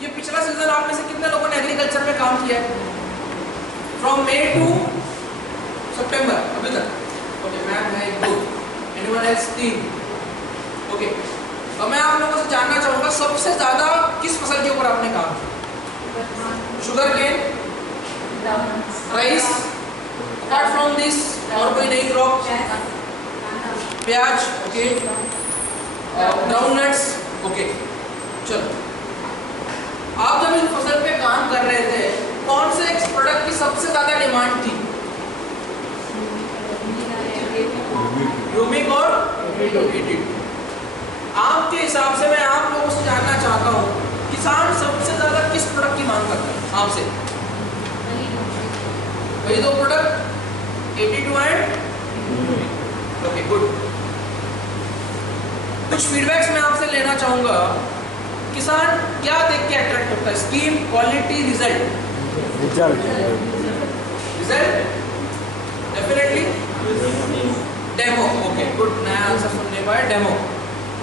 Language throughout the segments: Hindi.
ये पिछला सीजन आप में से कितने लोगों ने एग्रीकल्चर में काम किया है? फ्रॉम मई टू सितंबर अभी तक? ओके, मैम है 1 2, एनीवन एल्स 3? ओके, अब मैं आप लोगों से जानना चाहूंगा सबसे ज्यादा किस फसल के ऊपर आपने काम किया? Sugar cane, rice, apart from this और कोई नई क्रॉप? प्याज, ओके, ग्राउंड नट्स, ओके। चलो, आप जब इन फसल पे काम कर रहे थे कौन से एक प्रोडक्ट की सबसे ज्यादा डिमांड थी? ह्यूमिक और एडिड। आपके हिसाब से मैं आप लोगों से जानना चाहता हूँ किसान सबसे ज्यादा किस प्रोडक्ट की मांग करता है आपसे? वही 2 product, added and, okay, good. कुछ फीडबैक्स मैं आपसे लेना चाहूंगा। किसान क्या देख के अट्रैक्ट होता है? Scheme, quality, result? Result definitely. Demo, okay, good, नया आंसर सुनने पाए, डेमो।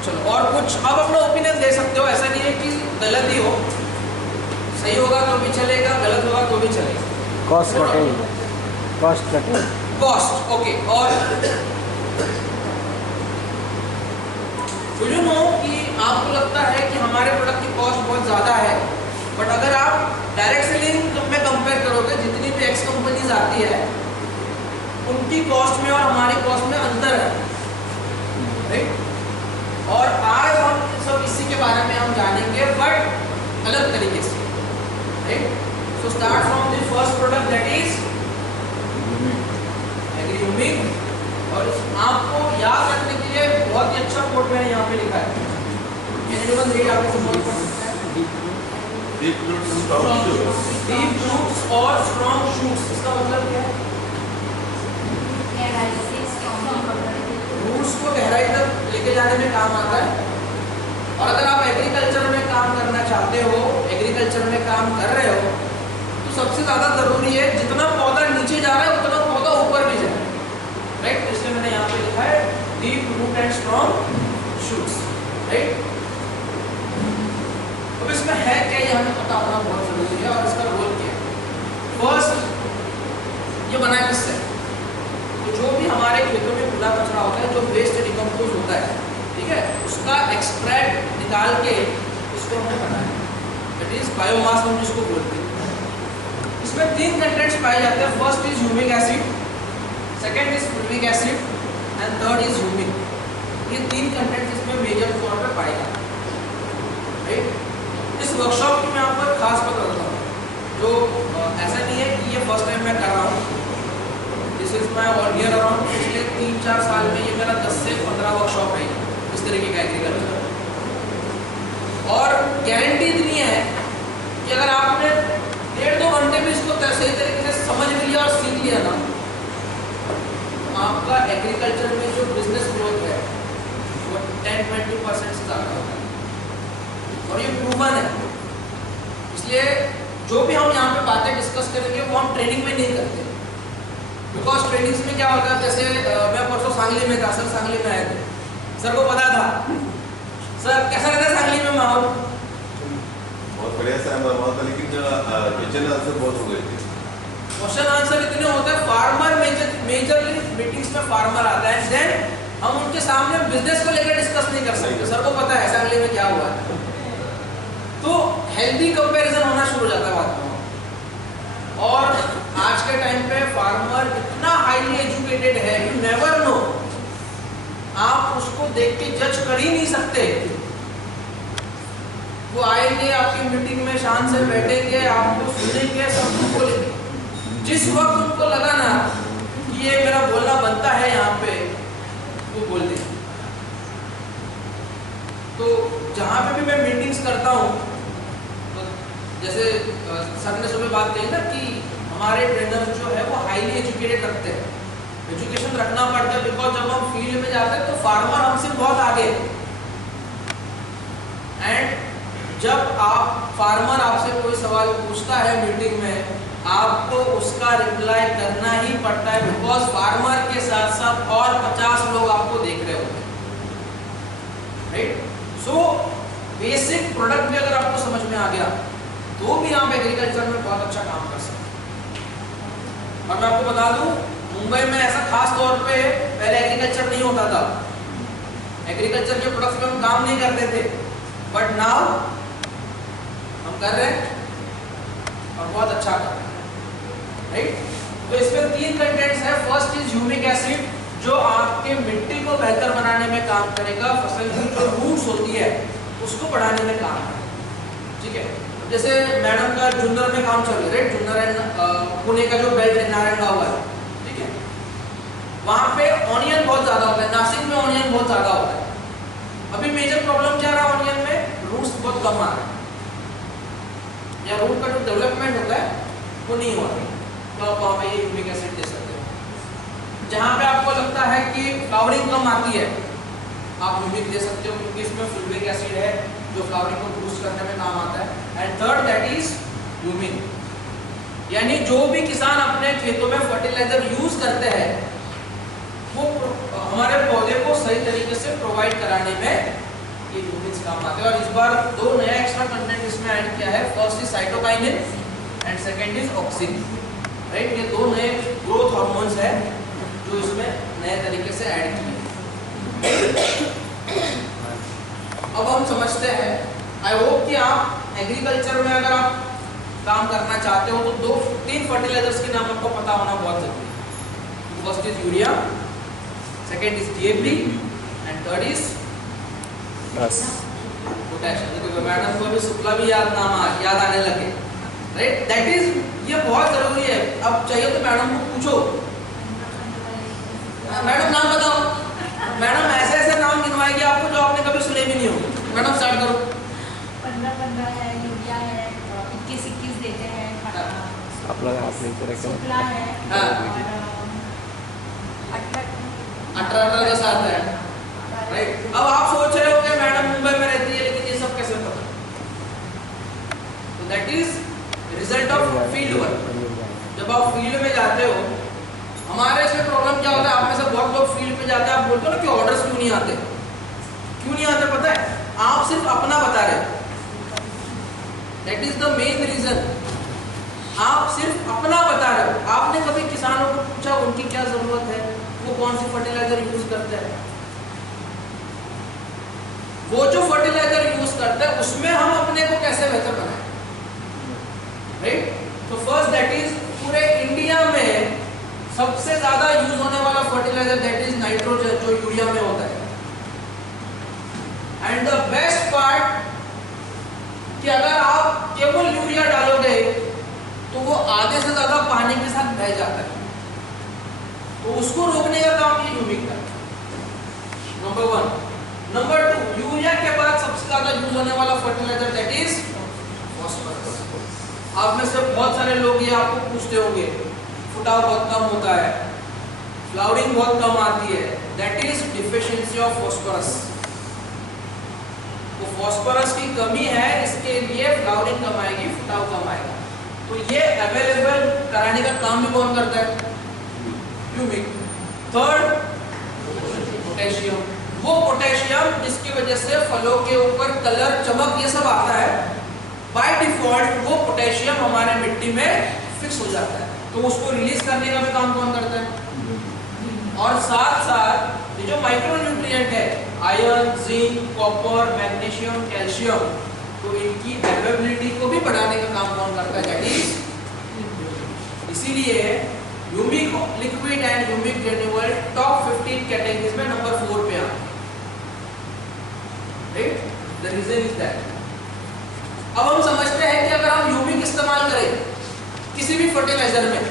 चलो, और कुछ अब अपना ओपिनियन दे सकते हो, ऐसा नहीं है कि गलत ही हो, सही होगा तो भी चलेगा, गलत होगा तो भी चलेगा। Cost cutting, cost cutting, cost, okay. और तो यू नो कि आपको लगता है कि हमारे प्रोडक्ट की कॉस्ट बहुत ज़्यादा है, बट अगर आप डायरेक्ट सेलिंग में कंपेयर करोगे, जितनी भी एक्स कंपनीज आती है उनकी कॉस्ट में और हमारी कॉस्ट में अंतर है, राइट? और आज हम सब इसी के बारे में हम जानेंगे, बट अलग तरीके से, right? So start from the first product that is Agrihumic. और आपको याद रखने के लिए बहुत ही अच्छा कोड मैंने यहाँ पे लिखा है, एनीवन रीड? आपको समझ पड़ सकता है? डीप रूट्स और स्ट्रॉन्ग शूट्स, इसका मतलब क्या है? रूट्स को गहराई तक लेके जाने में काम आता है। और अगर आप एग्रीकल्चर में काम करना चाहते हो, एग्रीकल्चर में काम कर रहे हो, तो सबसे ज़्यादा ज़रूरी है जितना पौधा नीचे जा रहा है उतना पौधा ऊपर भी जाए, राइट? इसलिए मैंने यहाँ पे लिखा है deep root and strong shoots, right? अब इसमें है क्या ये हमें पता होना बहुत जरूरी है, और इसका रोल क्या है। फर्स्ट, ये बना किससे? तो जो भी हमारे खेतों में कूड़ा कचरा होता है, जो वेस्ट डिकम्पोज होता है, ठीक है, उसका एक्सट्रैक्ट निकाल के उसको हमने बनाया, दैट इज बायोमास हम जिसको बोलते हैं। इसमें 3 कंटेंट्स पाए जाते हैं। First is humic acid, second is fulvic acid and third is humic. ये 3 कंटेंट्स इसमें मेजर तौर पे पाए जाते हैं, राइट? इस वर्कशॉप की मैं आपको एक खास बात बताता हूँ, जो ऐसा नहीं है कि ये फर्स्ट टाइम मैं कर रहा हूँ, this is my all year around. पिछले 3-4 साल में ये मेरा 10 से 15 वर्कशॉप है इस तरीके का एग्रीकल्चर। और गारंटी इतनी है कि अगर आपने 1.5-2 घंटे में इसको सही तरीके से समझ भी लिया और सीख लिया ना, आपका एग्रीकल्चर में जो बिजनेस ग्रोथ है वो 10-20% से ज़्यादा होगा, और ये प्रूवन है। इसलिए जो भी हम यहाँ पे बातें डिस्कस करेंगे वो हम ट्रेनिंग में नहीं करते, बिकॉज ट्रेनिंग्स में क्या होता है, जैसे मैं परसों सांगली में था, सर सांगली में आए थे, सर को पता था, सर कैसा रहता है सांगली में माहौल? बहुत बढ़िया सा माहौल था, लेकिन क्वेश्चन आंसर बहुत हो गए थे। क्वेश्चन आंसर इतने होते हैं, फार्मर मेजरली मीटिंग्स में फार्मर आता है, देन हम उनके सामने बिजनेस को लेकर डिस्कस नहीं कर सकते, सर को पता है सांगली में क्या हुआ है। तो हेल्दी कंपैरिजन होना शुरू हो जाता है बात में। और आज के टाइम पे फार्मर इतना हाईली एजुकेटेड है, यू नेवर नो, आप उसको देख के जज कर ही नहीं सकते। वो आएंगे आपकी मीटिंग में, शान से बैठेंगे, आपको सुनेंगे, सब कुछ बोलेंगे। जिस वक्त उनको लगा ना कि ये मेरा बोलना बनता है यहाँ पे, वो बोल देंगे। तो जहाँ पे भी मैं मीटिंग्स करता हूँ, तो जैसे सर ने सुबह बात कही ना कि हमारे ट्रेनर्स जो है वो हाईली एजुकेटेड रखते हैं, एजुकेशन रखना पड़ता है, बिकॉज जब हम फील्ड में जाते हैं तो फार्मर हमसे बहुत आगे। एंड जब आप फार्मर आपसे कोई सवाल पूछता है मीटिंग में, आपको उसका रिप्लाई करना ही पड़ता है, बिकॉज फार्मर के साथ साथ और 50 लोग आपको देख रहे होते हैं, राइट? सो बेसिक प्रोडक्ट भी अगर आपको समझ में आ गया तो भी आप एग्रीकल्चर में बहुत अच्छा काम कर सकते हैं। और मैं आपको बता दूं, मुंबई में ऐसा खास तौर पे पहले एग्रीकल्चर नहीं होता था, एग्रीकल्चर के प्रोडक्ट्स में हम काम नहीं करते थे, बट नाउ हम कर रहे हैं और बहुत अच्छा कर रहे हैं, राइट। तो इसमें 3 कंटेंट्स है। फर्स्ट इज ह्यूमिक एसिड, जो आपके मिट्टी को बेहतर बनाने में काम करेगा, फसल की जो रूट्स होती है उसको बढ़ाने में काम करेगा, ठीक है। जैसे मैडम का जुन्नर में काम चल रहा है, राइट, जुन्नर एंड पुणे का जो बेल्ट है नारायणगांव हुआ है, ठीक है, वहां पे ऑनियन बहुत ज्यादा होता है, नासिक में ऑनियन बहुत ज्यादा होता है। अभी मेजर प्रॉब्लम क्या रहा ऑनियन में, रूट्स बहुत कम आ रहे हैं, या रूट का जो डेवलपमेंट होता है वो नहीं हो रहा, तो आप वहाँ पे ये ह्यूमिक एसिड दे सकते हो। जहाँ पे आपको लगता है कि फ्लावरिंग कम आती है, आप ह्यूमिक दे सकते हो, क्योंकि इसमें फुलविक एसिड है जो फ्लावरिंग को बूस्ट करने में काम आता है। And third that is humic, यानी जो भी किसान अपने खेतों में फर्टिलाइजर यूज करते हैं वो हमारे पौधे को सही तरीके से प्रोवाइड कराने में ये ह्यूमिक्स काम आते हैं। और इस बार 2 नया एक्स्ट्रा कंटेंट इसमें ऐड किया है। First is cytokinin and second is auxin, right. ये 2 नए ग्रोथ हार्मोन्स है जो इसमें नए तरीके से ऐड किए। अब हम समझते हैं, आई होप कि आप एग्रीकल्चर में अगर आप काम करना चाहते हो तो 3 फर्टिलाइजर्स के नाम आपको पता होना बहुत जरूरी है। First is urea, second is DAP and third is potassium. देखो मैडम को भी शुक्ला भी याद आने लगे, राइट। दैट इज ये बहुत जरूरी है। अब चाहिए तो मैडम को पूछो, मैडम नाम बताओ, मैडम ऐसे ऐसे नाम गिनवाएगी आपको जो आपने कभी सुने भी नहीं होंगे। मैडम स्टार्ट करो। 15 है, यूरिया है, 21 देते हैं, आप लोग आपने शुक्ला है, हाँ। और 18 का साथ है, राइट। अब आप सोच रहे हो कि मैडम मुंबई में रहती है लेकिन ये सब कैसे पता, तो that is result of field work. जब आप फील्ड में जाते हो, हमारे इसमें प्रॉब्लम क्या होता है, आप में से बहुत लोग फील्ड में जाते हैं, आप बोलते हो ना कि ऑर्डर्स क्यों नहीं आते, क्यों नहीं आते पता है, आप सिर्फ अपना बता रहे हो, that is the main reason. आप सिर्फ अपना बता रहे हो, आपने कभी किसानों को पूछा उनकी क्या जरूरत है, वो कौन सी फर्टिलाइजर यूज करते हैं, वो जो फर्टिलाइजर यूज करते हैं उसमें हम अपने को कैसे बेहतर बनाए, राइट। तो फर्स्ट दैट इज पूरे इंडिया में सबसे ज्यादा यूज होने वाला फर्टिलाइजर दैट इज नाइट्रोजन, जो यूरिया में होता है। एंड द बेस्ट पार्ट कि अगर आप केवल यूरिया डालोगे तो वो आधे से ज्यादा पानी के साथ बह जाता है, तो उसको रोकने का काम ये ह्यूमिक का, नंबर 1। नंबर 2, यूरिया के बाद सबसे ज्यादा यूज होने वाला फर्टिलाइजर दैट इज फॉस्फोरस। आप में से बहुत सारे लोग ये आपको पूछते होंगे, फुटाव बहुत कम होता है, फ्लावरिंग बहुत कम आती है, that is deficiency of phosphorus. तो फॉस्फोरस की कमी है, इसके लिए फ्लावरिंग कम आएगी, फुटाव कम आएगा। तो ये अवेलेबल कराने का काम भी कौन करता है, ह्यूमिक। थर्ड पोटेशियम, वो पोटेशियम जिसकी वजह से फलों के ऊपर कलर, चमक, ये सब आता है, बाय डिफॉल्ट वो पोटेशियम हमारे मिट्टी में फिक्स हो जाता है, तो उसको रिलीज करने का भी काम कौन करता है। और साथ साथ ये जो माइक्रो न्यूट्रिएंट है, iron, zinc, copper, magnesium, calcium, तो इनकी अवेलेबिलिटी को भी बढ़ाने का काम कौन करता है, दैट इज। इसीलिए humic liquid and humic granule top 15 categories में नंबर 4 पे आता है, right. The reason is that. अब हम समझते हैं कि अगर हम ह्यूमिक इस्तेमाल करें किसी भी फर्टिलाइजर में,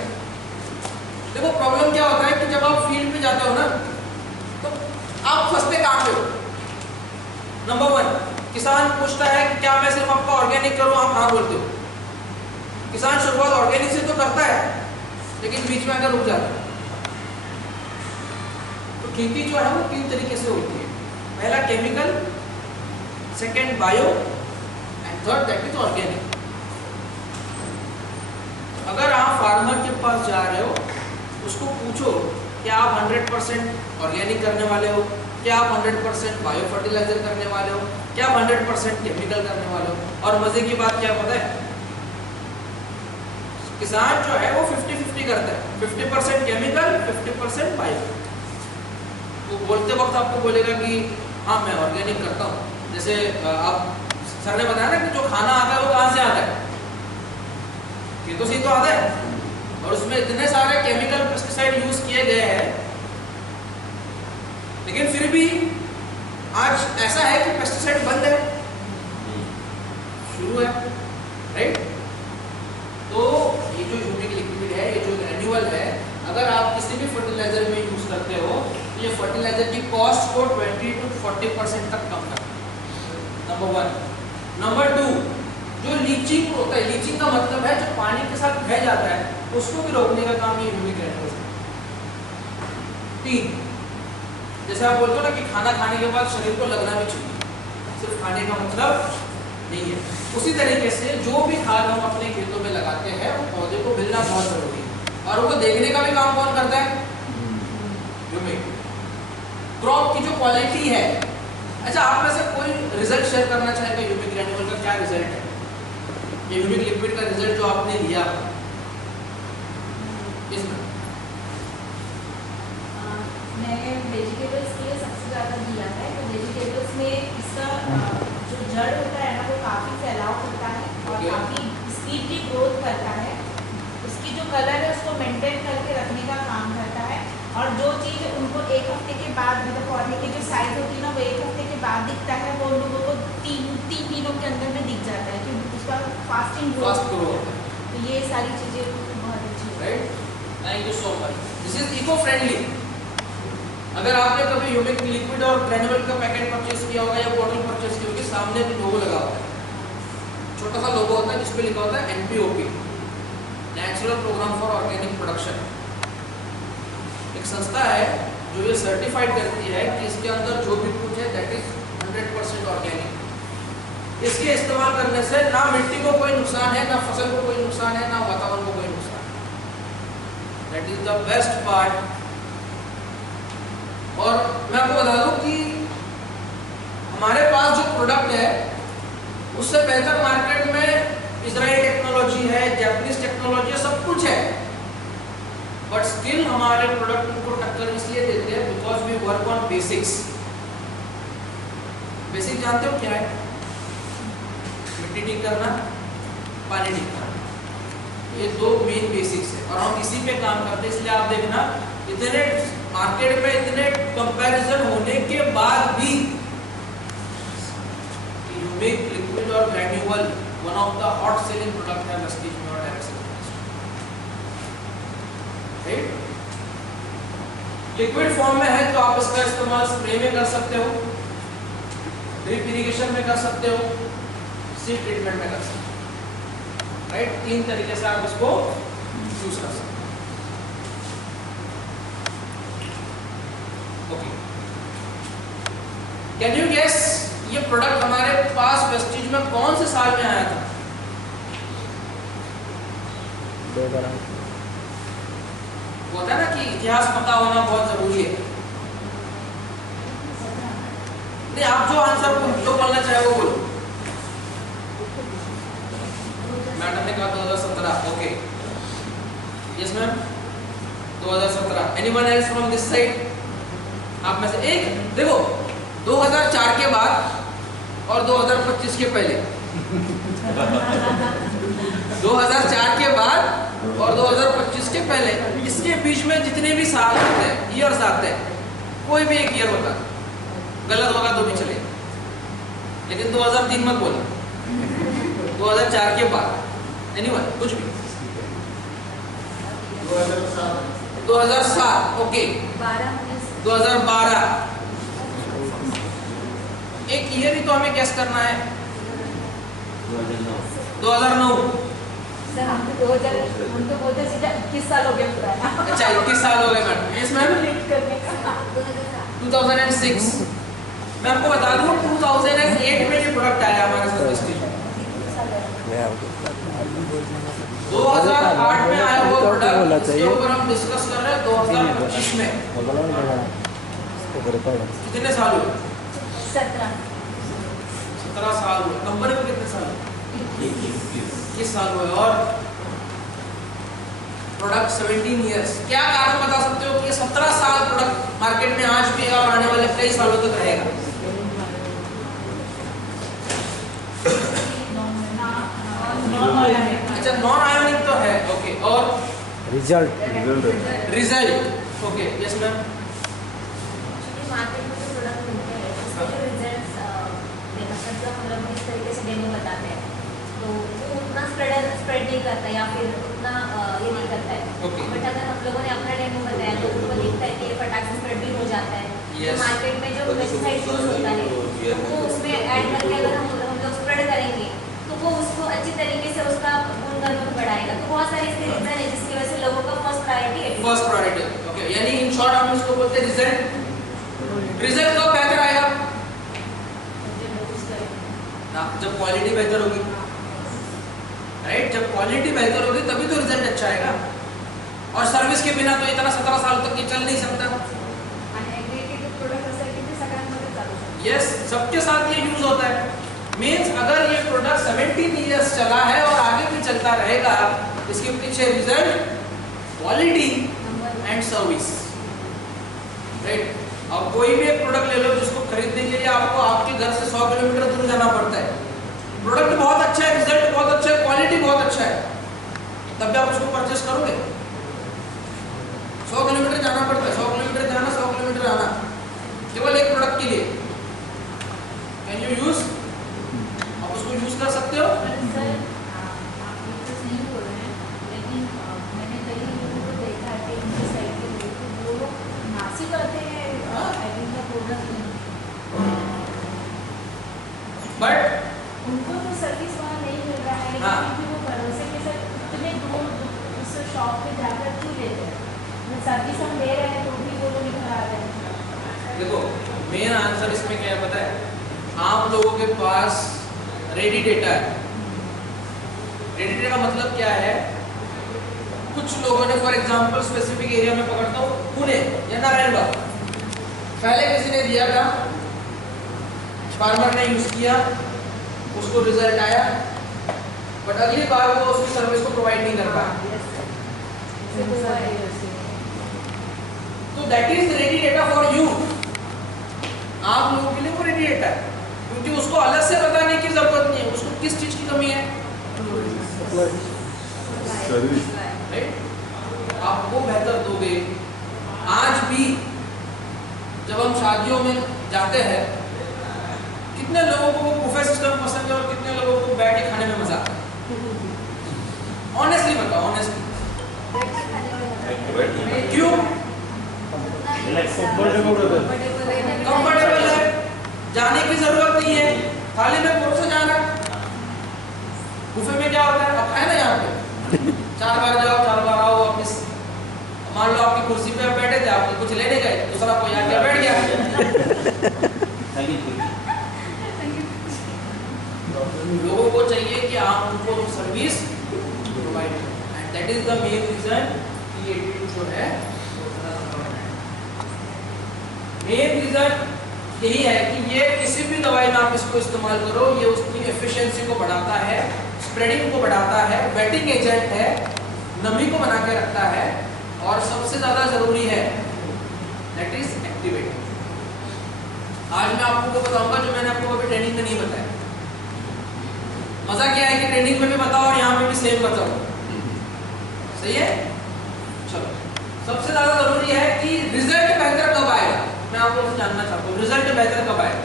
देखो प्रॉब्लम क्या होता है कि जब आप फील्ड पे जाते हो ना, तो आप फंसते कहां पे हो। नंबर 1, किसान पूछता है कि क्या मैं सिर्फ आपका ऑर्गेनिक करूं, आप हाँ बोलते हो। किसान शुरुआत ऑर्गेनिक से तो करता है लेकिन बीच में आकर रुक जाता है। तो खेती जो है वो 3 तरीके से होती है, पहला chemical, second bio and third that is organic. अगर आप फार्मर के पास जा रहे हो, उसको पूछो क्या आप 100% ऑर्गेनिक करने वाले हो, क्या आप 100% बायो फर्टिलाइजर करने वाले हो, क्या 100% केमिकल करने वाले हो? और मजे की बात क्या पता है, किसान जो है वो 50-50 करता है, 50% केमिकल 50% बायो। वो बोलते वक्त आपको बोलेगा कि हाँ मैं ऑर्गेनिक करता हूँ। जैसे आप सर ने बताया ना कि जो खाना आता है वो कहाँ से आता है, खेतों से ही तो आता है, और उसमें इतने सारे केमिकल पेस्टिसाइड यूज किए गए हैं, लेकिन फिर भी आज ऐसा है कि पेस्टिसाइड बंद है, शुरू है, राइट? तो ये जो ह्यूमिक लिक्विड है, ये जो ग्रैन्यूअल है, अगर आप किसी भी फर्टिलाइजर में यूज करते हो तो ये फर्टिलाइजर की कॉस्ट को 20 to 40% तक कम करता है, नंबर 1। नंबर 2, जो लीचिंग होता है, लीचिंग का मतलब है जो पानी के साथ बह जाता है, उसको भी रोकने का काम ये ह्यूमिक ग्रैन्यूल्स है। 3, जैसे आप बोलते हो ना कि खाना खाने के बाद शरीर को लगना भी चाहिए, सिर्फ खाने का मतलब नहीं है। उसी तरीके से जो भी खाद हम अपने खेतों में लगाते हैं वो पौधे को मिलना बहुत जरूरी है, और उनको देखने का भी काम कौन करता है, ह्यूमिक। क्रॉप की जो क्वालिटी है, अच्छा आप में से कोई रिजल्ट शेयर करना चाहेगा ह्यूमिक ग्रैन्यूल का? क्या रिजल्ट है ये ह्यूमिक लिक्विड का रिजल्ट जो आपने लिया इसमें? मैंने वेजिटेबल्स के लिए सबसे ज़्यादा दिया है। तो वेजिटेबल्स में इसका जो जड़ होता है ना वो काफ़ी फैलाव करता है और Okay. काफ़ी स्पीडली ग्रोथ करता है। उसकी जो कलर है उसको मेंटेन करके रखने का काम करता है, और जो चीज़ उनको 1 हफ्ते के बाद, मतलब पौधे की जो साइज होती है ना वो 1 हफ्ते के बाद दिखता है, वो उन लोगों को 3 दिनों के अंदर में दिख जाता है क्योंकि उसका फास्टिंग फास्ट ग्रो ग्रोथ। होता है, तो ये सारी चीज़ें बहुत अच्छी है। Right? Thank you so much. This is eco friendly. अगर आपने कभी ह्यूमिक लिक्विड और ग्रैन्यूल का पैकेट परचेज किया होगा या बॉटल परचेज की होगी, सामने भी लोगो लगा होता है, छोटा सा लोगो होता है जिस पे लिखा होता है NPOP, natural programme for organic production. एक संस्था है जो ये सर्टिफाइड करती है कि इसके अंदर जो भी कुछ है दैट इज 100% ऑर्गेनिक। इसके इस्तेमाल करने से ना मिट्टी को कोई नुकसान है, ना फसल को कोई नुकसान है, ना वातावरण को कोई नुकसान है। That is the best part. और मैं आपको बता दूं कि हमारे पास जो प्रोडक्ट है उससे बेहतर मार्केट में इजराइल टेक्नोलॉजी है, जापानीज टेक्नोलॉजी है, सब कुछ है, बट स्टिल हमारे प्रोडक्ट को टक्कर इसलिए देते हैं because we work on basics. Basic जानते हो क्या है? मिट्टी ठीक करना, पानी ठीक करना, ये 2 मेन बेसिक्स है, और हम इसी पे काम करते हैं। इसलिए आप देखना इतने मार्केट में इतने कंपैरिजन होने के बाद भी ह्यूमिक लिक्विड और granular one of the hot selling product है वेस्टेज में और डायरेक्ट सेलिंग। लिक्विड फॉर्म में है तो आप इसका इस्तेमाल स्प्रे में कर सकते हो, ड्रिप इरिगेशन में कर सकते हो, सीड ट्रीटमेंट में कर सकते हो, राइट? 3 तरीके से आप इसको यूज कर सकते हो। कैन यू गेस ये प्रोडक्ट हमारे पास वेस्टेज में कौन से साल में आया था? 2008। वो होता है ना कि इतिहास पता होना बहुत जरूरी है। नहीं, आप जो आंसर जो बोलना चाहे वो बोलो। मैडम ने कहा 2017। Okay, yes ma'am, 2017। Anyone else from this side? आप में से एक देखो, 2004 के बाद और 2025 के पहले 2004 के बाद और 2025 के पहले, इसके बीच में जितने भी साल आते हैं, ईयर्स आते हैं, कोई भी एक ईयर होता है, गलत होगा तो भी चलेगा, लेकिन 2003 मत बोलना। 2004 के बाद एनीवन कुछ भी। 2007। ओके, 2012। एक ईयर ही तो हमें गैस करना है। 2009। सर हम तो 21 साल हो गया पूरा। अच्छा, 21 साल हो गए मैडम। Yes ma'am. 2006। मैं आपको बता दूं 2008 में ये प्रोडक्ट आया हमारे साथ वेस्टेज में। 2008 में आया हुआ प्रोडक्ट, इसके ऊपर हम डिस्कस कर रहे हैं 2025 में। कितने साल हुए? 17। 17 साल हुए, कंपनी को कितने साल हुए? 21 साल हुए, और प्रोडक्ट 17 इयर्स। क्या कारण बता सकते हो कि ये 17 साल प्रोडक्ट मार्केट में आज भी है और आने वाले कई सालों तक रहेगा? अच्छा, नॉन आयोनिक तो है, ओके, और result, okay, yes ma'am. Market में जो प्रोडक्ट मिलते हैं उसके जो रिजल्ट्स मतलब हम लोग इस तरीके से डेमो बताते हैं तो वो उतना स्प्रेड नहीं करता या फिर उतना ये नहीं करता है। Okay. बट अगर हम लोगों ने अपना डेमो बताया तो उनको दिखता है कि ये फटाक से स्प्रेड भी हो जाता है। Yes. तो मार्केट में जो पेस्टिसाइड यूज होता है तो वो उसमें ऐड करके अगर हम लोग स्प्रेड करेंगे तो वो उसको अच्छी तरीके से उसका गुणधर्म बढ़ाएगा। तो बहुत सारे इसके रीजन है जिसकी वजह से लोगों का फर्स्ट प्रायोरिटी है। फर्स्ट प्रायोरिटी, ओके, यानी इन शॉर्ट हम इसको बोलते हैं रिजल्ट। रिजल्ट कब बेहतर आएगा? जब क्वालिटी बेहतर होगी, राइट? जब क्वालिटी बेहतर होगी तभी तो रिजल्ट अच्छा आएगा, और सर्विस के बिना तो इतना 17 साल तक ये चल नहीं सकता। यस, सबके साथ ये यूज होता है। मींस अगर ये प्रोडक्ट 17 इयर्स चला है और आगे भी चलता रहेगा, इसके पीछे result, quality and service, right? अब कोई भी एक प्रोडक्ट ले लो जिसको खरीदने के लिए आपको आपके घर से 100 किलोमीटर दूर जाना पड़ता है। प्रोडक्ट बहुत अच्छा है, रिजल्ट बहुत अच्छा है, क्वालिटी बहुत अच्छा है, तब भी आप उसको परचेस करोगे? 100 किलोमीटर जाना पड़ता है, 100 किलोमीटर जाना, 100 किलोमीटर आना, केवल एक प्रोडक्ट के लिए। Can you use? आप उसको यूज कर सकते हो? सर, आप ये तो सही बोल रहे हैं, लेकिन मैंने कई लोगों को देखा है कि उनके साइड के लोग तो वो लोग नासिक करते हैं एडिंग का प्रोडक्ट नहीं, बट उनको तो सर्विस वहाँ नहीं मिल रहा है, हाँ। लेकिन फिर वो भरोसे के साथ इतने दूर उस शॉप पे जाकर क्यों लेते हैं? सर्विस हम दे रहे हैं तो भी वो लोग इधर आ रहे हैं। देखो, मेन आंसर इसमें क्या है पता है? आप लोगों के पास रेडी डेटा है। रेडी डेटा का मतलब क्या है? कुछ लोगों ने, फॉर एग्जांपल स्पेसिफिक एरिया में पकड़ता हूँ, पुणे या नारायणबाग, पहले किसी ने दिया था, फार्मर ने यूज किया, उसको रिजल्ट आया, बट अगली बार वो उसकी सर्विस को प्रोवाइड नहीं कर पाया। तो that is ready data for you. आप लोगों के लिए वो रेडी डेटा है, क्योंकि उसको अलग से बताने की जरूरत नहीं है उसको किस चीज की कमी है, सर्विस। राइट? आप वो बेहतर दोगे। आज भी जब हम शादियों में जाते हैं, कितने लोगों को वो बुफे सिस्टम पसंद है और कितने लोगों को बैठ के खाने में मजा आता है? ऑनेस्टली बताओ, ऑनेस्टली क्यों? कंफर्टेबल है, जाने की जरूरत नहीं है, थाली में परोसा जाना। बुफे में क्या होता है? अब खाए ना यहाँ पे 4 बार जाओ, 4 बार आओ वापिस। मान लो आपकी कुर्सी पे आप बैठे थे, आप कुछ लेने गए, दूसरा कोई आके बैठ गया। लोगों को चाहिए कि आप उनको सर्विस प्रोवाइड करें, and that is the main reason कि ये जो है मेन रीजन यही है कि ये किसी भी दवाई में आप इसको इस्तेमाल करो, ये उसकी एफिशिएंसी को बढ़ाता है, स्प्रेडिंग को बढ़ाता है, वेटिंग एजेंट है, नमी को बना के रखता है, और सबसे ज्यादा जरूरी है दैट इज एक्टिवेट। आज मैं आपको वो बताऊंगा जो मैंने आपको कभी ट्रेनिंग में नहीं बताया। मजा क्या है कि ट्रेनिंग में भी बताओ और यहाँ पे भी सेम बताओ, सही है? चलो, सबसे ज्यादा जरूरी है कि रिजल्ट बेहतर कब आएगा। मैं आप लोगों से जानना चाहता हूँ, रिजल्ट बेहतर कब आएगा?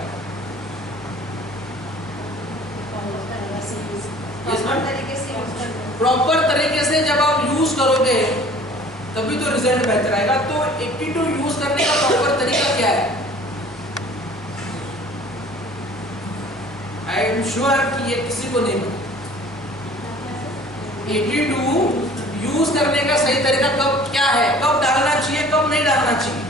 प्रॉपर तरीके से जब आप यूज करोगे तभी तो रिजल्ट बेहतर आएगा। तो 82 यूज करने का प्रॉपर तरीका क्या है? आई एम श्योर कि ये किसी को नहीं पता। 82 यूज करने का सही तरीका कब क्या है, कब डालना चाहिए, कब नहीं डालना चाहिए।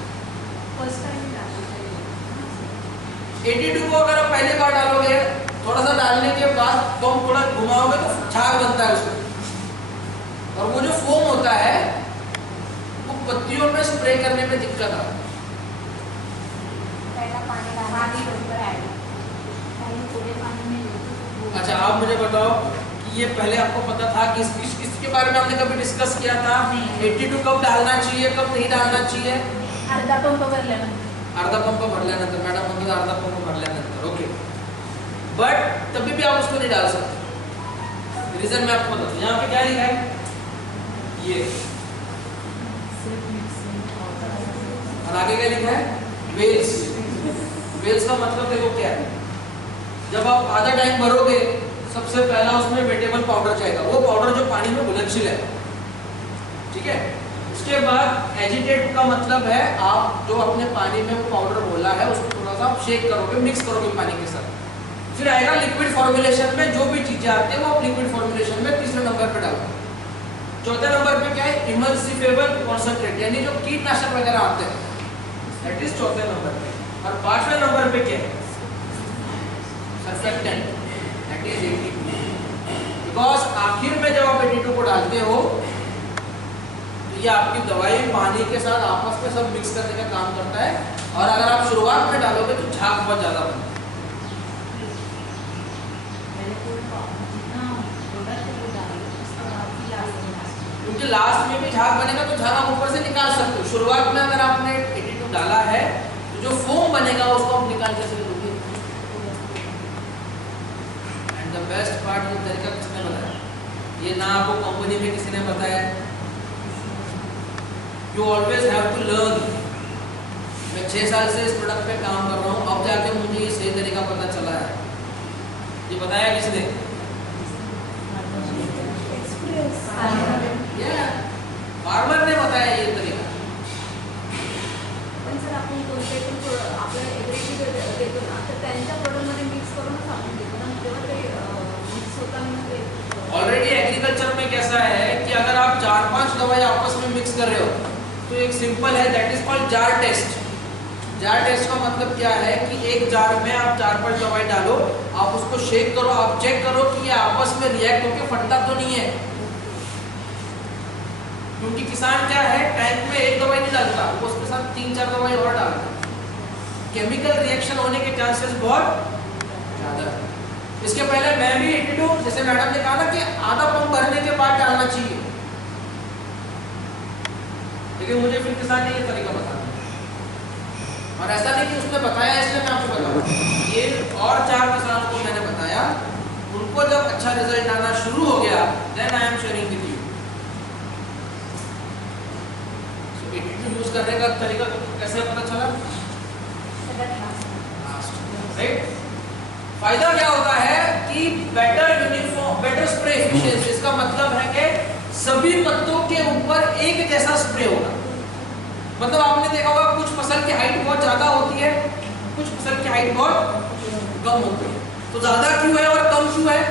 82 को अगर आप पहली बार डालोगे, थोड़ा सा डालने के बाद तुम थोड़ा घुमाओगे तो छाग बनता है उसमें, और वो जो फोम होता है वो पत्तियों में स्प्रे करने में दिक्कत आता है। पहला पानी डालना, पानी के ऊपर ऐड, पहले थोड़े पानी में अच्छा आप मुझे बताओ कि ये पहले आपको पता था कि इसके बारे में हमने कभी डिस्कस किया था? 82 कब डालना चाहिए, कब नहीं डालना चाहिए? अर्धा पंप भरल्यानंतर. अर्धा पंप भरल्यानंतर. मॅडम म्हणतात अर्धा पंप भरल्यानंतर. ओके, बट तभी भी आप उसको नहीं डाल सकते. रीजन मैं आपको बताता हूँ. यहाँ पे क्या लिखा है? ये, और आगे क्या लिखा है? वेल्स. वेल्स का मतलब देखो क्या है. जब आप आधा टाइम भरोगे, सबसे पहला उसमें वेटेबल पाउडर जाएगा, वो पाउडर जो पानी में घुलनशील है, ठीक है. उसके बाद एजिटेट का मतलब है आप जो अपने पानी में वो पाउडर घोला है उसको थोड़ा सा आप शेक करोगे, मिक्स करोगे पानी के साथ. फिर आएगा लिक्विड फॉर्मुलेशन में जो भी चीजें आती है वो आप लिक्विड फॉर्मुलेशन में तीसरे नंबर पे डालो. चौथे नंबर पे क्या है? इमल्सिफेबल कॉन्सेंट्रेट, यानी जो कीटनाशक वगैरह आते हैं, दैट इज चौथे नंबर पे. और पांचवें नंबर पे क्या है? Surfactant, that is 82. बिकॉज आखिर में जब आप 82 को डालते हो तो ये आपकी दवाई पानी के साथ आपस में सब मिक्स करने का काम करता है. और अगर आप शुरुआत में डालोगे तो झाग बहुत ज्यादा बनता है. क्योंकि लास्ट में भी झाग बनेगा तो झाग आप ऊपर से निकाल सकते हो. शुरुआत में अगर आपने 82 डाला है तो जो फोम बनेगा उसको आप निकाल कैसे दोगे? एंड द बेस्ट पार्ट, ये तरीका किसने बताया? ये ना आपको कंपनी में किसी ने बताया. You always have to learn. मैं 6 साल से इस प्रोडक्ट पे काम कर रहा हूँ, अब जाके मुझे ये सही तरीका पता चला है. ये बताया किसने? फार्मर ने बताया ये तरीका. पण सर आपण कोणते पण आपलं एग्रेसिव्ह देतो ना, तर त्यांच्या प्रोडक्टमध्ये मिक्स करूनच आपण देतो ना, तेव्हा ते मिक्स होताना ते ऑलरेडी एग्रीकल्चर में कैसा है कि अगर आप 4-5 दवाई आपस में मिक्स कर रहे हो तो एक सिंपल है, that is called jar test. Jar test का मतलब क्या है कि एक जार में आप 4-5 दवाई डालो, आप उसको शेक करो, आप चेक करो कि ये आपस में रिएक्ट होकर फटता तो नहीं है. क्योंकि किसान क्या है, टैंक में एक दवाई नहीं डालता, वो उसके साथ 3-4 दवाई और डालता है. केमिकल रिएक्शन होने के चांसेस बहुत ज्यादा है. इसके पहले मैं भी 82, जैसे मैडम ने कहा ना कि आधा पंप भरने के बाद डालना चाहिए, लेकिन मुझे फिर किसान ने ये तरीका बताया. और ऐसा नहीं कि उसने बताया इसलिए मैं आपको बताऊं. ये और 4 किसानों को मैंने बताया, उनको जब अच्छा रिजल्ट आना शुरू हो गया, then I am sharing with you. Use करने का तरीका कैसे पता चला? राइट. फायदा क्या होता है कि better uniform, better spray efficiency. इसका मतलब है कि सभी पत्तों के ऊपर एक जैसा स्प्रे होगा. मतलब आपने देखा होगा कुछ फसल की हाइट बहुत ज्यादा होती है, कुछ फसल की हाइट बहुत कम होती है. तो ज्यादा क्यों है और कम क्यों है?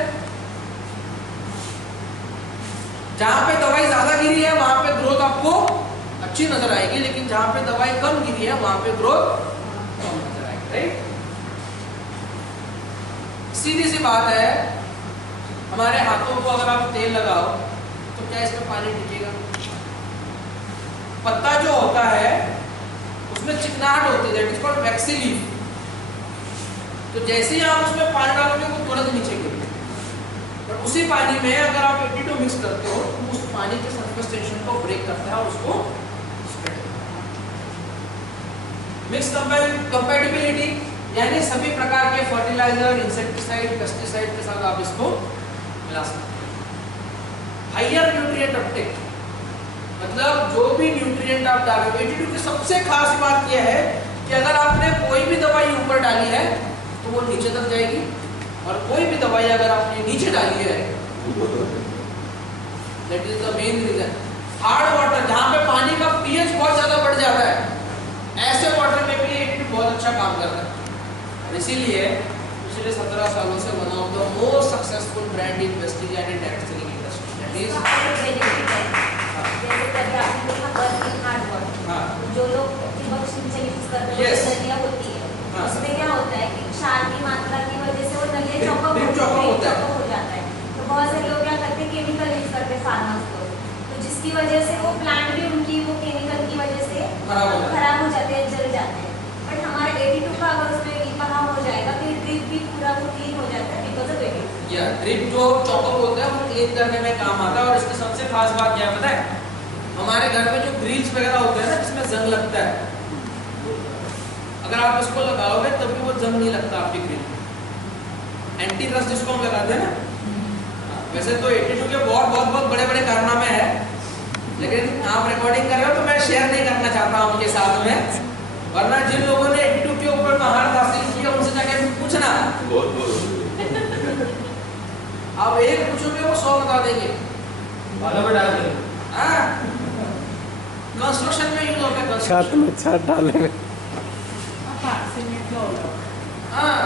जहां पे दवाई ज्यादा गिरी है वहां पे ग्रोथ आपको अच्छी नजर आएगी, लेकिन जहां पे दवाई कम गिरी है वहां पे ग्रोथ कम नजर आएगी. राइट. सीधी सी बात है, हमारे हाथों को अगर आप तेल लगाओ तो क्या इसमें पानी टिकेगा? पत्ता जो होता है उसमें चिकनाहट होती है, that is called vaccine leaf. तो जैसे ही आप उसमें पानी डालोगे वो तुरंत नीचे गिरेगा. और उसी पानी में अगर आप 82 मिक्स करते हो तो उस पानी के सरफेस टेंशन को ब्रेक करता है और उसको स्प्रेड करता है. मिक्स कंपैटिबिलिटी, यानी सभी प्रकार के फर्टिलाइजर, इंसेक्टिसाइड, पेस्टिसाइड के साथ आप इसको मिला सकते हैं. हायर न्यूट्रिएंट अपटेक, मतलब जो भी न्यूट्रिएंट आप डालोगे. 82 की सबसे खास बात यह है कि अगर आपने कोई भी दवाई ऊपर डाली है तो वो नीचे तक जाएगी, और कोई भी दवाई अगर आपने नीचे डाली है, that is the main reason. Hard water, जहां पे पानी का पीएच बहुत ज्यादा बढ़ जाता है, ऐसे वाटर में भी 82 बहुत अच्छा काम करता है. और इसीलिए पिछले 17 सालों से one of the most successful brand in Vestige and textile industry. That is जो लोग सिंचाई यूज करते हैं, नलियाँ होती है, उसमें क्या होता है कि क्षार की मात्रा की वजह से वो नलियाँ चौकअप हो जाता है. तो बहुत सारे लोग क्या करते हैं, केमिकल यूज करते हैं फार्मर्स को, तो जिसकी वजह से वो प्लांट भी उनकी वो केमिकल की वजह से खराब हो जाते हैं, जल जाते हैं. बट हमारे 82 का अगर उसमें लिखा हो जाएगा तो ड्रिप भी पूरा वो क्लीन हो जाता है बिकॉज ऑफ 82. या ड्रिप जो चॉपर होता है वो क्लीन करने में काम आता है। और इसकी सबसे खास बात क्या है पता है, हमारे घर में जो ग्रिल्स वगैरह होते हैं ना जिसमें जंग लगता है, अगर आप इसको लगाओगे तब भी वो जंग नहीं लगता आपकी ग्रिल में। एंटी रस्ट जिसको हम लगाते हैं ना, वैसे तो 82 के बहुत बड़े बड़े कारनामे हैं, लेकिन आप रिकॉर्डिंग कर रहे हो तो मैं शेयर नहीं करना चाहता हूँ उनके साथ में, वरना जिन लोगों ने 82 के ऊपर महारत हासिल किया उनसे जाके पूछना। आप एक पूछोगे वो 100 बता देंगे। कंस्ट्रक्शन में यूज होता है, छत में छत डाले में। हाँ,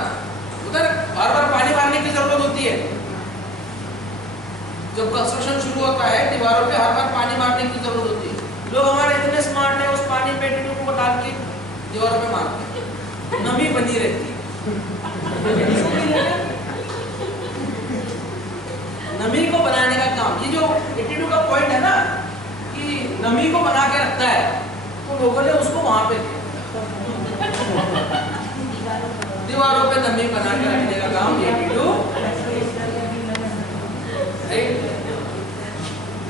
उधर बार पानी मारने की जरूरत होती है। जब कंस्ट्रक्शन शुरू होता है दीवारों पे हर बार पानी मारने की जरूरत होती है। लोग हमारे इतने स्मार्ट है, उस पानी पे टिट्टू को डाल के दीवारों पे मारते हैं, नमी बनी रहती है। नमी को बनाने का काम, ये जो 82 का पॉइंट है ना कि नमी को बना के रखता है, तो लोगों ने उसको वहां पे दीवारों पे नमी बना के रखने का काम 82।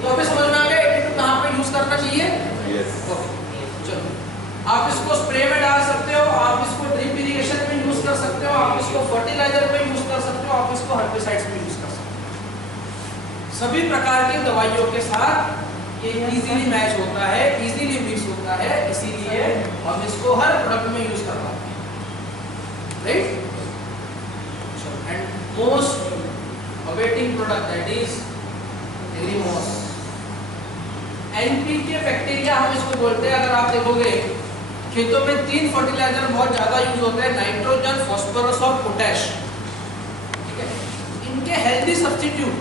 तो अभी समझ में आ गया 82 कहाँ पे यूज करना चाहिए। चलो, आप इसको स्प्रे में डाल सकते हो, आप इसको ड्रिप इरिगेशन में यूज कर सकते हो, आप इसको फर्टिलाइजर में यूज कर सकते हो, आप इसको हर्बिसाइड्स में यूज कर सकते हो। सभी प्रकार की दवाइयों के साथ ये इजीली मैच होता है, इजीली मिक्स होता है, इसीलिए हम इसको हर प्रोडक्ट में यूज कर पाते हैं, right. And most awaiting product that is Agrimos. NPK bacteria हम इसको बोलते हैं। अगर आप देखोगे खेतों में 3 फर्टिलाइजर बहुत ज्यादा यूज होते हैं, नाइट्रोजन, फास्फोरस और पोटैश, ठीक है। इनके हेल्दी सब्स्टिट्यूट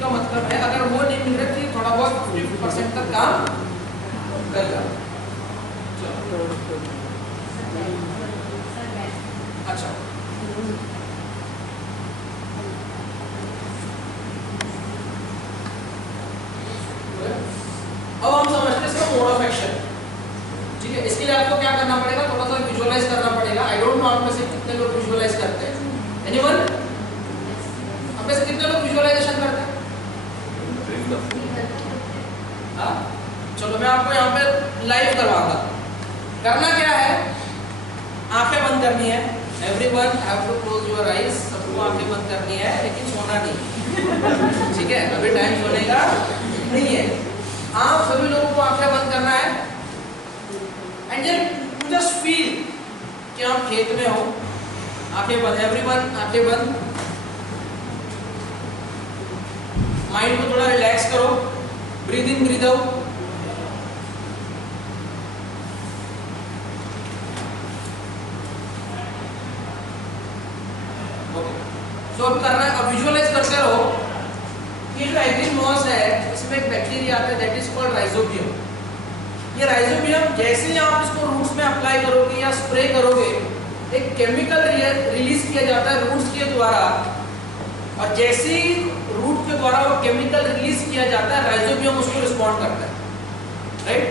का मतलब है अगर वो नहीं मिल रहे तो थोड़ा बहुत 50% तक काम कर जाता। अच्छा, अब हम समझते हैं इसका मोड ऑफ एक्शन, ठीक है। इसके लिए आपको क्या करना पड़ेगा, थोड़ा सा विजुअलाइज करना पड़ेगा। आई डोंट नो आप में से कितने लोग विजुअलाइज करते हैं, एनीवन? आप में से कितने लोग विजुअलाइजेशन करते हैं? हाँ, चलो मैं आपको यहाँ पे लाइव करवाऊंगा। करना क्या है, आंखें बंद करनी है। Everyone have to close your eyes. सबको आंखें बंद करनी है, लेकिन सोना नहीं, ठीक है। अभी टाइम सोने का नहीं है। आप सभी लोगों को आंखें बंद करना है एंड जस्ट फील कि आप खेत में हो। आंखें बंद, एवरीवन आंखें बंद। माइंड को थोड़ा रिलैक्स करो, ब्रीद इन ब्रीद आउट। तो अब करना है, अब विजुअलाइज करते रहो। ये जो एग्रीमॉस है इसमें एक बैक्टीरिया आता है दैट इज कॉल्ड राइजोबियम। ये राइजोबियम जैसे ही आप इसको रूट्स में अप्लाई करोगे या स्प्रे करोगे, एक केमिकल रिलीज किया जाता है रूट्स के द्वारा, और जैसे ही रूट के द्वारा वो केमिकल रिलीज किया जाता है राइजोबियम उसको रिस्पॉन्ड करता है, राइट।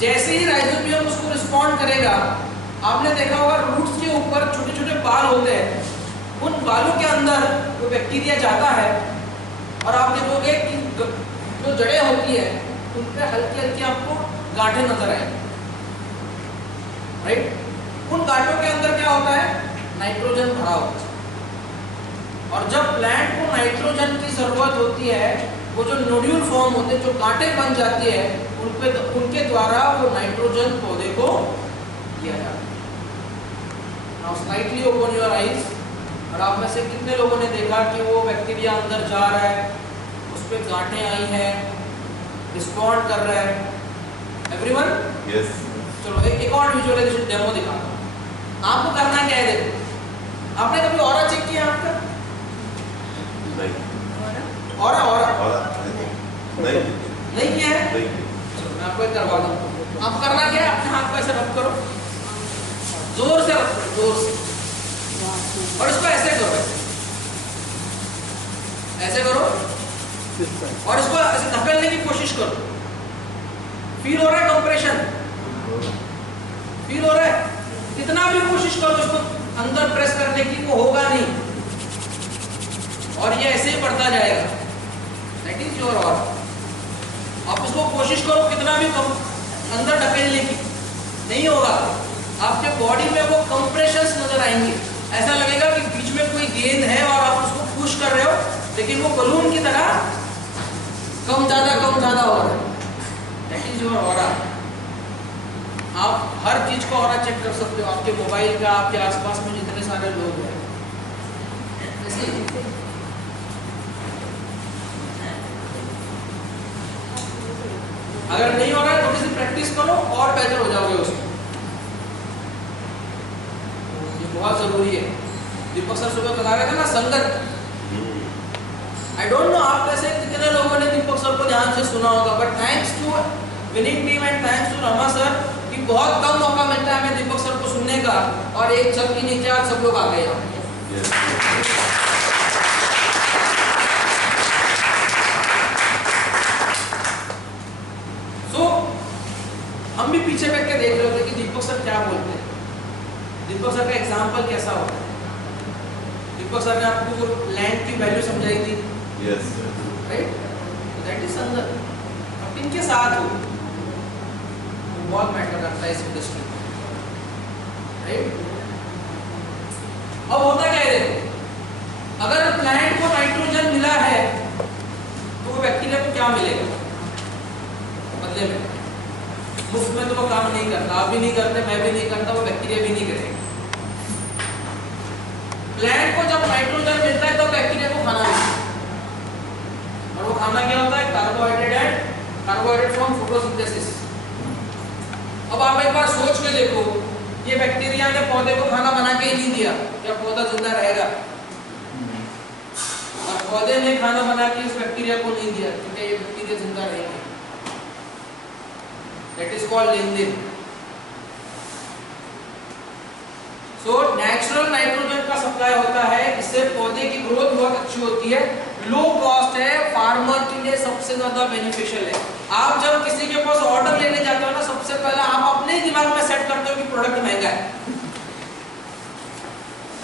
जैसे ही राइजोबियम उसको रिस्पॉन्ड करेगा, आपने देखा होगा रूट्स के ऊपर छोटे छोटे बाल होते हैं, उन बालों के अंदर वो बैक्टीरिया जाता है और आप देखोगे कि जो जड़ें होती है उन पे हल्की हल्की आपको गांठें नजर आएंगी, राइट। उन गांठों के अंदर क्या होता है, नाइट्रोजन भरा होता है। और जब प्लांट को नाइट्रोजन की जरूरत होती है, वो जो नोड्यूल फॉर्म होते हैं, जो गांठें बन जाती है, उनके द्वारा वो नाइट्रोजन पौधे को दिया जाता है। Now slightly open your eyes. और आप में से कितने लोगों ने देखा कि वो बैक्टीरिया अंदर जा रहा है, उस पर गांठें आई हैं, रिस्पॉन्ड कर रहा है। एवरीवन? यस। चलो एक और विजुअलाइजेशन डेमो दिखाता हूं। आपको करना क्या है, देखो आपने कभी ऑरा चेक किया आपका? नहीं। ऑरा नहीं किया है? नहीं। चलो मैं आपको एक करवा दूं। आप करना क्या है, अपने हाथ को ऐसे रब करो, जोर से रखो, जोर से, और इसको ऐसे करो, ऐसे करो, और इसको ऐसे धकेलने की कोशिश करो। फील हो रहा है कंप्रेशन? फील हो रहा है? कितना भी कोशिश करो इसको अंदर प्रेस करने की, वो होगा नहीं। और ये ऐसे ही बढ़ता जाएगा। That is your aura. आप इसको कोशिश करो कितना भी कम अंदर ढकेलने की, नहीं होगा। आपके बॉडी में वो कंप्रेशंस नजर आएंगे, ऐसा लगेगा कि बीच में कोई गेंद है और आप उसको पुश कर रहे हो, लेकिन वो बलून की तरह कम ज्यादा हो रहा है। That is your aura. आप हर चीज को ऑरा चेक कर सकते हो, आपके मोबाइल का, आपके आसपास में जितने सारे लोग हैं। अगर नहीं हो रहा है थोड़ी सी प्रैक्टिस करो और बेहतर हो जाओगे उसमें। ये बहुत जरूरी है। दीपक सर सुबह बता रहे थे ना, संगत। आई डोंट नो आप में से कितने लोगों ने दीपक सर को ध्यान से सुना होगा, but thanks to winning team and thanks to Rama sir कि बहुत कम मौका मिलता है हमें दीपक सर को सुनने का, और एक छत के नीचे आज सब लोग आ गए यहाँ। हम भी पीछे बैठ के देख रहे होते कि दीपक सर क्या बोलते हैं, दीपक सर का एग्जाम्पल कैसा होता है। दीपक सर ने आपको लैंड की वैल्यू समझाई थी, यस राइट? दैट इज संगत। अब किनके साथ हो बहुत मैटर करता है इस इंडस्ट्री में, राइट? अब होता क्या है, देखो अगर प्लांट को नाइट्रोजन मिला है तो वो बैक्टीरिया को क्या मिलेगा बदले में? मुफ्त में तो वो काम नहीं करता, आप भी नहीं करते, मैं भी नहीं करता, वो बैक्टीरिया भी नहीं करेगा। प्लांट को जब नाइट्रोजन मिलता है तो बैक्टीरिया को खाना मिलता है, और वो खाना क्या होता है? Carbohydrate from photosynthesis. अब आप एक बार सोच के देखो, ये बैक्टीरिया ने पौधे को खाना बना के ही नहीं दिया, क्या पौधा जिंदा रहेगा? और पौधे ने खाना बना के इस बैक्टीरिया को नहीं दिया, तो क्या ये बैक्टीरिया जिंदा रहेंगे? That is called लेन-देन। So नेचुरल नाइट्रोजन का सप्लाई होता है, इससे पौधे की ग्रोथ बहुत अच्छी होती है, लो कॉस्ट है, फार्मर के लिए सबसे ज्यादा बेनिफिशियल है। आप जब किसी के पास ऑर्डर लेने जाते हो ना, सबसे पहले आप अपने ही दिमाग में सेट करते हो कि प्रोडक्ट महंगा है,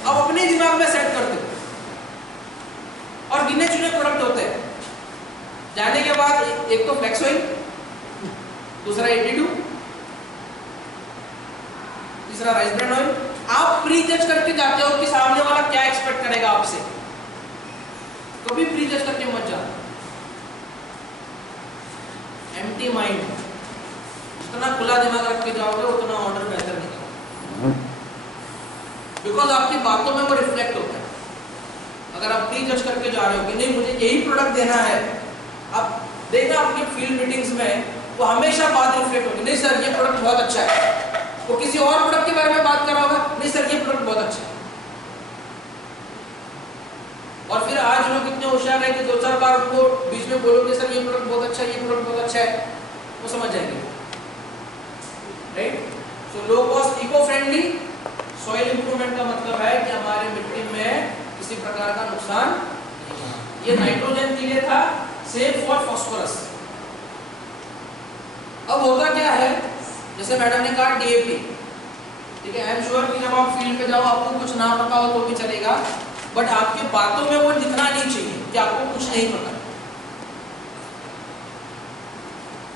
आप अपने ही दिमाग में सेट करते हो, और गिने चुने प्रोडक्ट होते हैं। जाने के बाद एक तो फ्लेक्स ऑयल, दूसरा 82, तीसरा राइस ब्रांड ऑयल। आप प्री जज करके जाते हो कि सामने वाला क्या एक्सपेक्ट करेगा आपसे, कभी प्री जज करके मत जाओ। एम्प्टी माइंड, जितना खुला दिमाग रख के जाओगे उतना ऑर्डर बेहतर निकलेगा, बिकॉज आपकी बातों में वो रिफ्लेक्ट होता है। अगर आप प्री जज करके जा रहे हो कि नहीं मुझे यही प्रोडक्ट देना है, आप देखना अपनी फील्ड मीटिंग्स में वो हमेशा बात रिफ्लेक्ट होगी, नहीं सर ये प्रोडक्ट बहुत अच्छा है। वो किसी और प्रोडक्ट के बारे में बात कर रहा होगा, नहीं सर ये प्रोडक्ट बहुत अच्छा है। और फिर आज लोग इतने होशियार है कि 2-4 बार उनको बीच में बोलोगे सर ये प्रोडक्ट बहुत अच्छा है, ये प्रोडक्ट बहुत अच्छा है, वो समझ जाएंगे, right? So low cost eco friendly soil improvement का मतलब है कि हमारे मिट्टी में किसी प्रकार का नुकसान। ये नाइट्रोजन के लिए था, सेम फॉर फास्फोरस। अब होता क्या है, जैसे मैडम ने कहा डीएपी, ठीक है, आई एम श्योर कि जब आप फील्ड पे जाओ आपको कुछ ना पता हो तो भी चलेगा, बट आपके बातों में वो दिखना नहीं चाहिए कि आपको कुछ नहीं पता।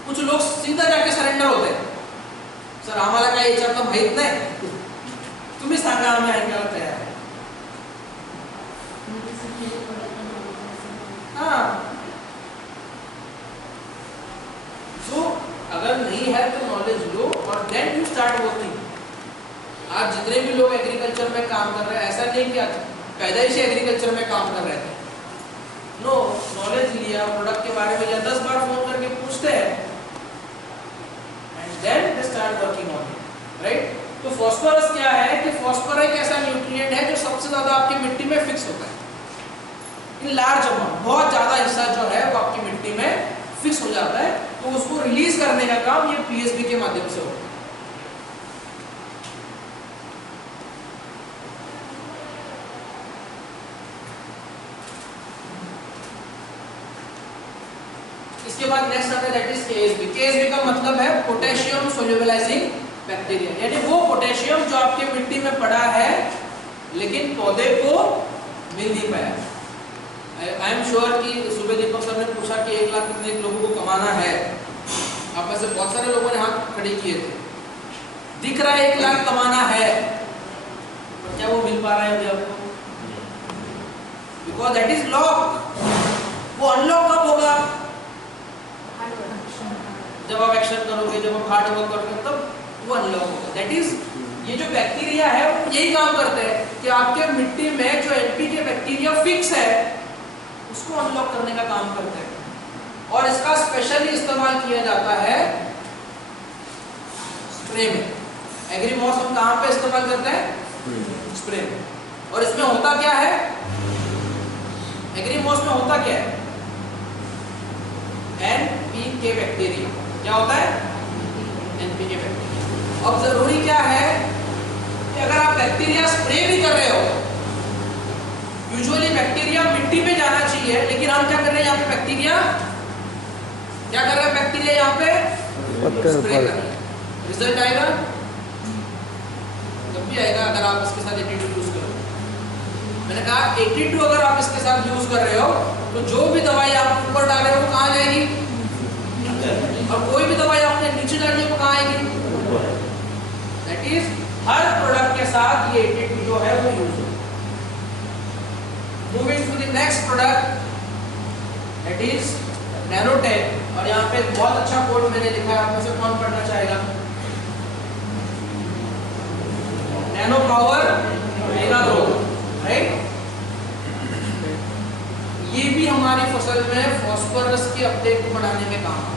कुछ लोग सीधा जाके सरेंडर होते हैं, सर आम्हाला काय याच्यात माहित नाही, तुम्ही सांगा आम्ही ऐकायला तयार आहे। हाँ, सो अगर नहीं है तो नॉलेज लो और देन यू स्टार्ट वर्किंग। आज जितने भी लोग एग्रीकल्चर में काम कर रहे हैं, ऐसा नहीं कि पैदाइशी एग्रीकल्चर में काम कर रहे थे, नो, नॉलेज लिया, प्रोडक्ट के बारे में 10 बार फोन करके पूछते हैं and then they start working on it, right? तो फास्फोरस क्या है कि फास्फोरस एक ऐसा न्यूट्रिएंट है जो सबसे ज्यादा आपकी मिट्टी में फिक्स होता है इन लार्ज अमाउंट, बहुत ज्यादा हिस्सा जो है वो आपकी मिट्टी में फिक्स हो जाता है, तो उसको रिलीज करने का काम ये पीएसबी के माध्यम से होता है। इसके बाद नेक्स्ट आता है दैट इज केएसबी। केएसबी का मतलब है पोटेशियम सोल्यूबलाइजिंग बैक्टीरिया, यानी वो पोटेशियम जो आपके मिट्टी में पड़ा है लेकिन पौधे को मिल नहीं पाया, आई एम श्योर कि सुबह दीपक सर ने पूछा कि 1 लाख कितने लोगों को कमाना है, आप में से बहुत सारे लोगों ने हाथ खड़े किए थे। दिख रहा है 1 लाख कमाना है, पर क्या वो मिल पा रहा है अभी आपको? Because that is lock. वो अनलॉक कब होगा? जब आप एक्शन करोगे, जब आप हार्ड वर्क करोगे, तब वो अनलॉक होगा। दैट इज, ये जो बैक्टीरिया है वो यही काम करते हैं कि आपके मिट्टी में जो एनपीके बैक्टीरिया फिक्स है उसको अनलॉक करने का काम करते हैं। और इसका स्पेशली इस्तेमाल किया जाता है स्प्रे में। एग्रीमॉस हम कहाँ पे इस्तेमाल करते हैं? स्प्रे में। और इसमें होता क्या है? एग्रीमॉस में होता क्या है? NPK bacteria. क्या होता है? NPK bacteria. अब जरूरी क्या है कि अगर आप बैक्टीरिया स्प्रे भी कर रहे हो, यूजुअली बैक्टीरिया मिट्टी में जाना चाहिए, लेकिन हम क्या कर रहे हैं यहाँ पे? बैक्टीरिया क्या कर रहे हैं? बैक्टीरिया यहाँ पे स्प्रे कर रहे हैं। रिजल्ट आएगा तब भी आएगा अगर आप इसके साथ 82 यूज करोगे। मैंने कहा 82 अगर आप इसके साथ यूज कर रहे हो तो जो भी दवाई आप ऊपर डाल रहे हो वो कहाँ जाएगी? और कोई भी दवाई आपने नीचे डाली है वो कहाँ आएगी? दैट इज, हर प्रोडक्ट के साथ ये 82 जो है वो यूज होगा। Moving to the next product, that is nanotech. और यहाँ पे बहुत अच्छा कोड मैंने लिखा है, आप में से कौन पढ़ना चाहेगा? Nano power mega growth, right? ये भी हमारी फसल में फास्फोरस के अपटेक को बढ़ाने में काम आता है।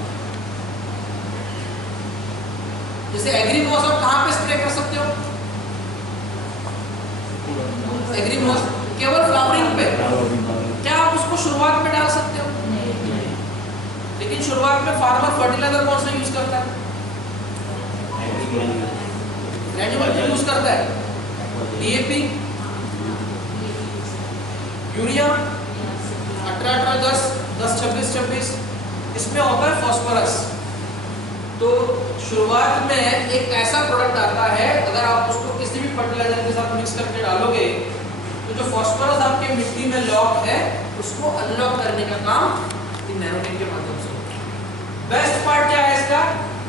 जैसे एग्रीमॉस आप कहाँ पे स्प्रे कर सकते हो? एग्रीमॉस केवल फ्लावरिंग पे। क्या आप उसको शुरुआत में डाल सकते हो? लेकिन शुरुआत में फार्मर फर्टिलाइजर कौन सा यूज करता है? ग्रेन्युअल यूज करता है। डीएपी, यूरिया 18-18-10, 10-26-26, इसमें होता है फास्फोरस। तो शुरुआत में एक ऐसा प्रोडक्ट आता है, अगर आप उसको किसी भी फर्टिलाइजर के साथ मिक्स करके डालोगे तो जो फास्फोरस आपके मिट्टी में लॉक है उसको अनलॉक करने का काम इन नैनोटेक के माध्यम से होता है। बेस्ट पार्ट क्या है इसका?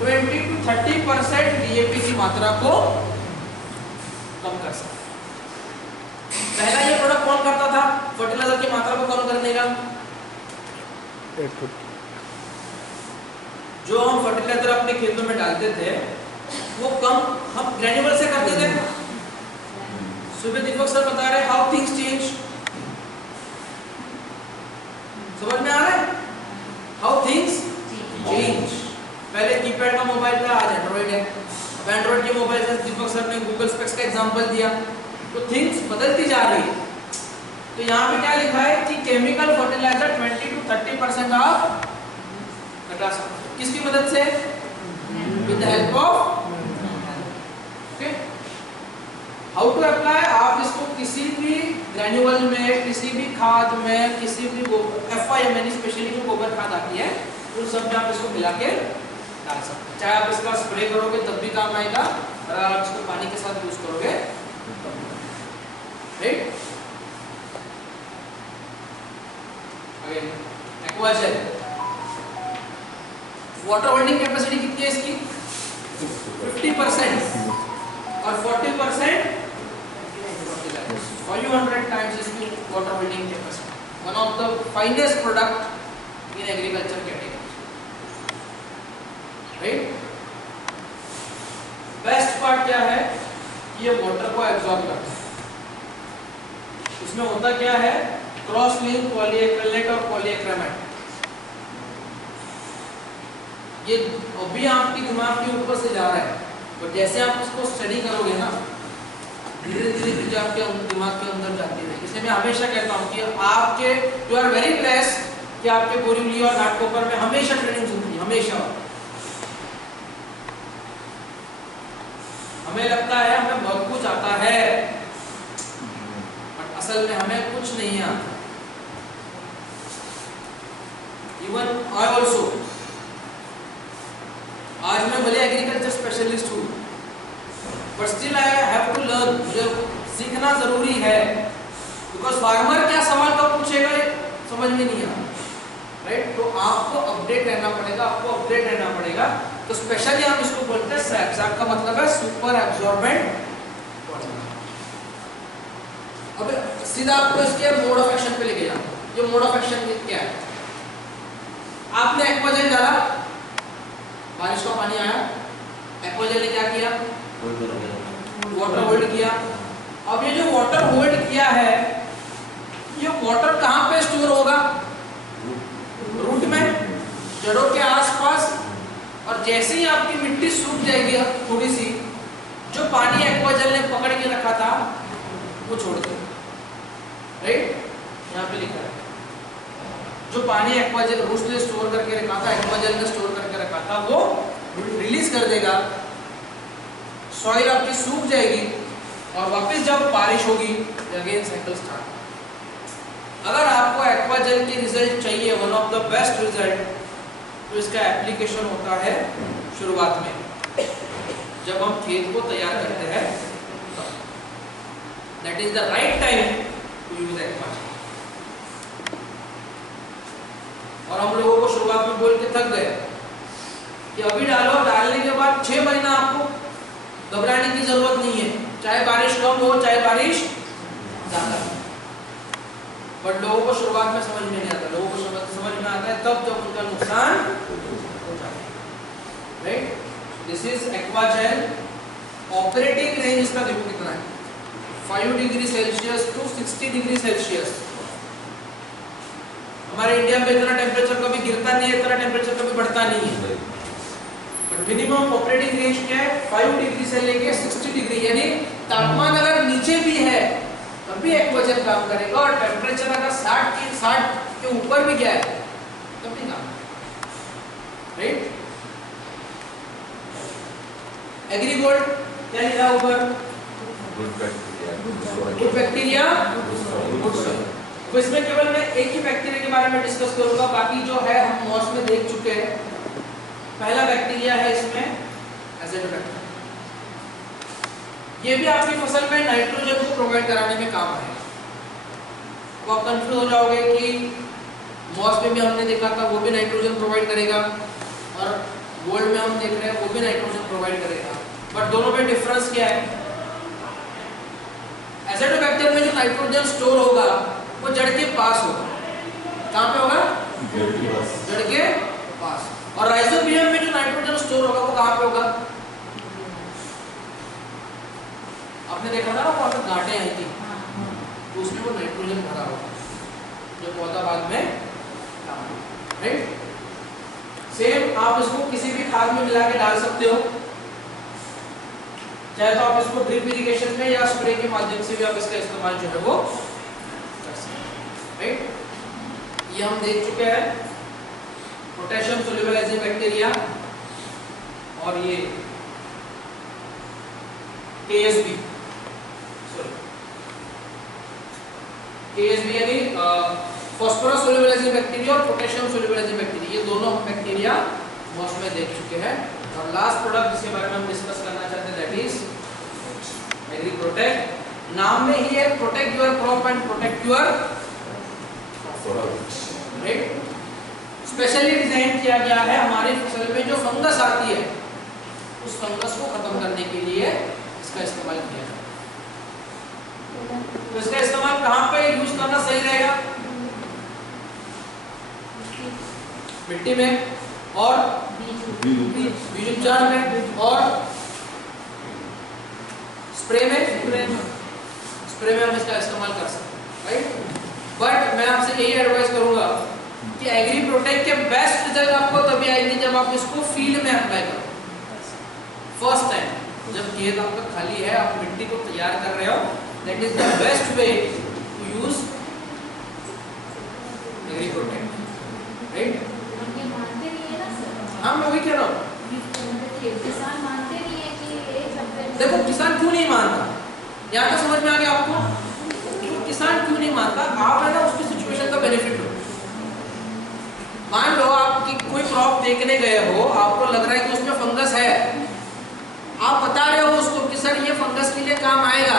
20-30% डीएपी की मात्रा को कम कर सकता है। पहला ये प्रोडक्ट कौन करता था फर्टिलाइजर की मात्रा को कम करने का? जो हम फर्टिलाइजर अपने खेतों में डालते थे वो कम हम ग्रेन्युअल से करते थे। सुबह दीपक सर बता रहे हाउ थिंग्स चेंज। समझ में आ रहा है? How things change. पहले कीपैड का मोबाइल था, आज एंड्रॉइड है। अब एंड्रॉइड के मोबाइल से दीपक सर ने गूगल स्पेक्स का एग्जांपल दिया, तो थिंग्स बदलती जा रही है। तो यहाँ पे क्या लिखा है कि केमिकल फर्टिलाइजर 20-30% आप घटा सकते। किसकी मदद से? With the help of. Okay, how to apply? आप इसको किसी भी ग्रेन्युअल में, किसी भी खाद में, किसी भी FIM यानी स्पेशली जो गोबर खाद आती है उन सब में आप इसको मिला के डाल सकते हैं। चाहे आप इसका स्प्रे करोगे तब भी काम आएगा, और आप इसको पानी के साथ यूज करोगे, right? Again Aquagel, water holding capacity कितनी है इसकी? 50% और 40% 500 टाइम्स इसकी water holding capacity. One of the finest product in agriculture category, right? Best part क्या है? ये वाटर को एब्जॉर्ब करता है। इसमें होता क्या है? क्रॉस लिंक पॉलीएक्रिलेट और पॉलीएक्रेमेट। ये अभी आपके दिमाग के ऊपर से जा रहा है, और जैसे आप इसको स्टडी करोगे ना, धीरे धीरे चीजें आपके दिमाग के अंदर जाती है। इसलिए मैं हमेशा कहता हूँ कि आपके यू आर वेरी ब्लेस्ड कि आपके बोरीवली और घाटकोपर में हमेशा ट्रेनिंग होती है, हमेशा। हमें लगता है हमें बहुत कुछ आता है, बट असल में हमें कुछ नहीं आता। इवन आई ऑल्सो, आज मैं भले एग्रीकल्चर स्पेशलिस्ट हूँ, but still I have to learn. मुझे सीखना जरूरी है, बिकॉज फार्मर क्या सवाल कब पूछेगा? समझ में नहीं आ रहा, राइट? तो आपको अपडेट रहना पड़ेगा, आपको अपडेट रहना पड़ेगा। तो स्पेशली हम इसको बोलते हैं सैप। सैप का मतलब है सुपर एब्जॉर्बेंट पॉलीमर। अब सीधा आपको इसके मोड ऑफ एक्शन पे लेके जाना। ये मोड ऑफ एक्शन क्या है? आपने एक्वाजेल डाला, बारिश का पानी आया, एक्वाजेल ने क्या किया? वाटर होल्ड किया। अब ये जो वाटर होल्ड किया है, ये वाटर कहाँ पे स्टोर होगा? रूट में, जड़ों के आसपास। और जैसे ही आपकी मिट्टी सूख जाएगी थोड़ी सी, जो पानी एक्वाजेल ने पकड़ के रखा था वो छोड़ दे, राइट? यहाँ पे लिखा है जो पानी एक्वाजेल रूट्स ने स्टोर करके रखा था, एक्वाजेल ने स्टोर करके रखा था, वो रिलीज कर देगा। सॉइल आपकी सूख जाएगी और वापस जब बारिश होगी अगेन साइकिल स्टार्ट। अगर आपको एक्वाजेल की रिजल्ट चाहिए, one of the best result, तो इसका एप्लीकेशन होता है शुरुआत में, जब हम खेत को तैयार करते हैं। That is the right time to use Aquagel. और हम लोगों को शुरुआत में बोल के थक गए कि अभी डालो, डालने के बाद 6 महीना आपको घबराने की जरूरत नहीं है, चाहे बारिश कम हो चाहे बारिश ज्यादा। बट लोगों को शुरुआत में समझ में नहीं आता, लोगों को समझ में आता है तब जब उनका नुकसान हो जाता है, right? This is Aquagel. Operating range इसका देखो कितना है, 5 degree Celsius to 60 degree Celsius. हमारे इंडिया में इतना टेम्परेचर कभी गिरता नहीं है, इतना टेम्परेचर कभी बढ़ता नहीं है। बट मिनिमम ऑपरेटिंग रेंज क्या है? 5 डिग्री से लेके 60 डिग्री, यानी तापमान अगर नीचे भी है तब भी एक्वाजेल काम करेगा, और टेम्परेचर अगर 60 के ऊपर भी गया है तब भी काम करेगा, राइट? एग्रीगोल्ड क्या लिखा ऊपर? Good bacteria, good soil. तो इसमें केवल मैं एक ही बैक्टीरिया के बारे में डिस्कस करूंगा, बाकी जो है हम मॉस में देख चुके हैं। पहला बैक्टीरिया है इसमें एज़ोडोबैक्टर। ये भी आपकी फसल में नाइट्रोजन को प्रोवाइड कराने में काम आएगा। तो आप कंफ्यूज हो जाओगे कि मॉस में भी हमने देखा था वो भी नाइट्रोजन प्रोवाइड करेगा, और गोल्ड में हम देख रहे हैं वो भी नाइट्रोजन प्रोवाइड करेगा। बट दोनों में डिफरेंस क्या है? एज़ोडोबैक्टर में जो नाइट्रोजन स्टोर होगा वो जड़ के पास होगा। कहाँ पे होगा? जड़ के पास। और राइजोबियम में जो नाइट्रोजन स्टोर होगा वो कहाँ पे होगा? आपने देखा था ना वहाँ पे गांठें आई थी, तो उसमें वो नाइट्रोजन भरा होगा जो पौधा बाद में काम, राइट? सेम आप इसको किसी भी खाद में मिला के डाल सकते हो, चाहे तो आप इसको ड्रिप इरिगेशन में या स्प्रे के माध्यम से भी आप इसका इस्तेमाल जो है वो कर सकते हैं, राइट? ये हम देख चुके हैं पोटेशियम सोल्यूबल एज़ोबैक्टीरिया, और ये KSB, KSB यानी फॉस्फोरस सोल्यूबल एज़ोबैक्टीरिया और पोटेशियम सोल्यूबल एज़ोबैक्टीरिया, ये दोनों हम बैक्टीरिया मॉस में देख चुके हैं। और लास्ट प्रोडक्ट जिसके बारे में हम डिस्कस करना चाहते हैं दैट इज एग्री प्रोटेक्ट। नाम में ही है protect your crop and protect your, right? Specially design किया गया है हमारी फसल में जो फंगस आती है उस फंगस को खत्म करने के लिए इसका इस्तेमाल किया जाता है। तो इसका इस्तेमाल कहाँ पे यूज करना सही रहेगा? मिट्टी में और बीज उपचार में और स्प्रे में हम इसका इस्तेमाल कर सकते हैं, राइट? बट मैं आपसे यही एडवाइस करूंगा कि एग्री प्रोटेक्ट के बेस्ट रिजल्ट आपको तभी आएंगे जब आप इसको फील्ड में अप्लाई करो। फर्स्ट टाइम जब खेत आपका खाली है, आप मिट्टी को तैयार कर रहे हो, that is the best way to use agri protect, right? हाँ, मैं वही कह रहा हूँ। किसान मानते नहीं है कि ये सब। देखो किसान क्यों नहीं मानता, यहाँ तक समझ में आ गया आपको? तो किसान क्यों नहीं मानता? आप है ना उसकी सिचुएशन का बेनिफिट लो। मान लो आपकी कोई क्रॉप देखने गए हो, आपको लग रहा है कि उसमें फंगस है, आप बता रहे हो उसको कि सर ये फंगस के लिए काम आएगा,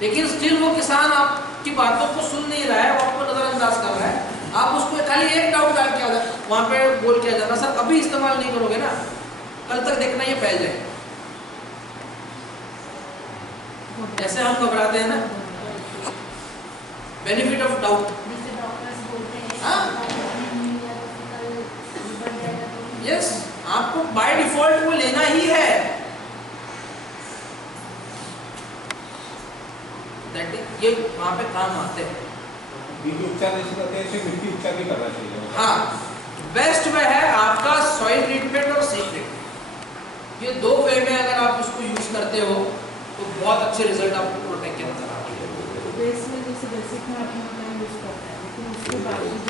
लेकिन स्टिल वो किसान आपकी बातों को सुन नहीं रहा है, वो आपको नजरअंदाज नजरअंदाज कर रहा है, आप उसको खाली एक डाउट डाल के वहां पे बोल के आ जाना, सर अभी इस्तेमाल नहीं करोगे ना, कल तक देखना ये फैल जाए। ऐसे हम घबराते हैं ना, बेनिफिट ऑफ डाउट। जैसे डॉक्टर्स बोलते हैं हाँ। नहीं लिया तो कल बढ़ जाएगा तो यस, आपको बाय डिफॉल्ट वो लेना ही है। दैट इज, ये वहां पे काम आते हैं। बीज उपचार जैसे करते हैं ऐसे मिट्टी उपचार भी करना चाहिए। हाँ, बेस्ट वे है आपका सॉइल ट्रीटमेंट और सीड ट्रीटमेंट। ये दो वे में अगर आप उसको यूज करते हो तो बहुत अच्छे रिजल्ट आपको प्रोटेक्ट के अंदर आते हैं। बेस में जैसे बेसिक में अपना यूज करता है, लेकिन उसके बाद